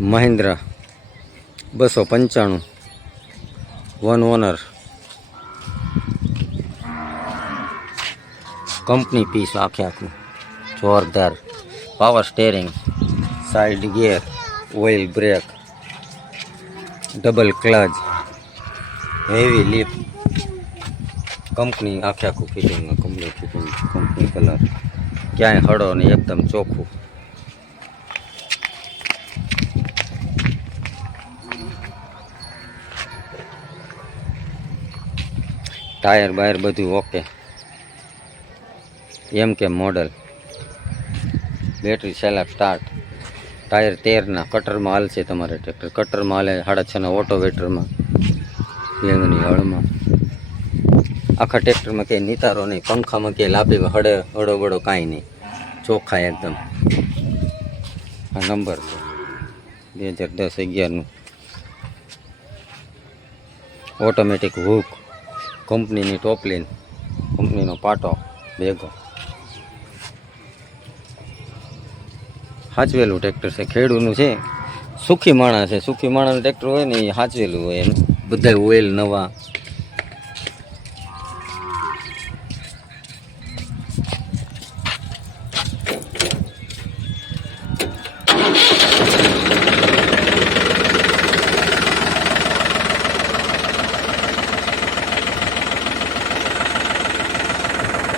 મહિન્દ્રા બસો પંચાણું one honour company piece આખે આખું જોરદાર power steering side gear oil brake double clutch heavy leap company આખે આખું ફિટિંગમાં કમ્પ્લીટ ફિટિંગ કંપની કલર ક્યાંય હળો નહીં એકદમ ચોખ્ખું ટાયર બાયર બધું ઓકે. એમ કે મોડલ. બેટરી સેલા સ્ટાર્ટ. ટાયર તેરના કટરમાં હાલશે તમારે ટ્રેક્ટર. કટરમાં હાલે સાડા છના ઓટો વેટરમાં હળમાં. આખા ટ્રેક્ટરમાં કંઈ નિતારો નહીં. પંખામાં કંઈ લાભી હળે હળો બળો કાંઈ નહીં. ચોખ્ખા એકદમ. આ નંબર છે. બે હજાર દસ અગિયારનું. ઓટોમેટિક હુક કંપનીની ટોપલીન કંપનીનો પાટો, બેગો. હાચવેલું ટ્રેક્ટર છે, ખેડૂનું છે. સુખી માણસ છે, સુખી માણસનું ટ્રેક્ટર હોય ને એ હાચવેલું હોય એમ. બધા ઓઇલ નવા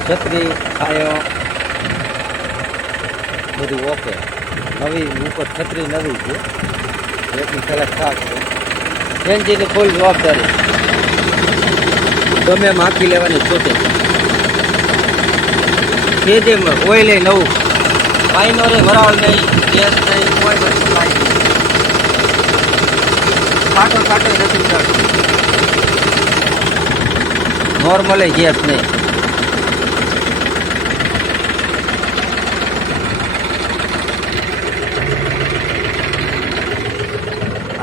છત્રી, ખાયો. બધું ઓકે. નવી ઉપર છત્રી નવી છે. એટલી કલાક ખાસ છે. એન્જિનની ફૂલ જવાબદારી. ગમે માખી લેવાની છૂટી. જે જે ઓઇલ એ નવું. પાઈનો રે વરાળ નહીં, ગેસ નહીં, કોઈ વસ્તુ નહીં. ફાટો ફાટો નથી નોર્મલે ગેસ નહીં.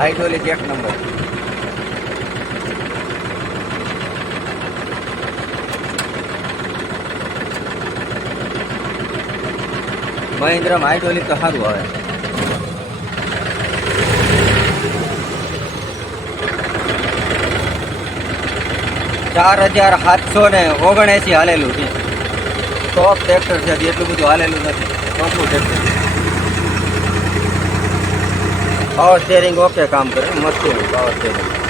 હાઇડ્રોલિક એક નંબર. મહિન્દ્રામાં હાઇડ્રોલિક તો સારું આવે. ચાર હજાર સાતસો ને ઓગણએસી હાલેલું છે. ટોપ ટ્રેક્ટર છે એટલું બધું હાલેલું નથી. ટોપનું ટ્રેક્ટર પાવર સ્ટેરિંગ ઓકે કામ કરે મસ્ત પાવર સ્ટેરિંગ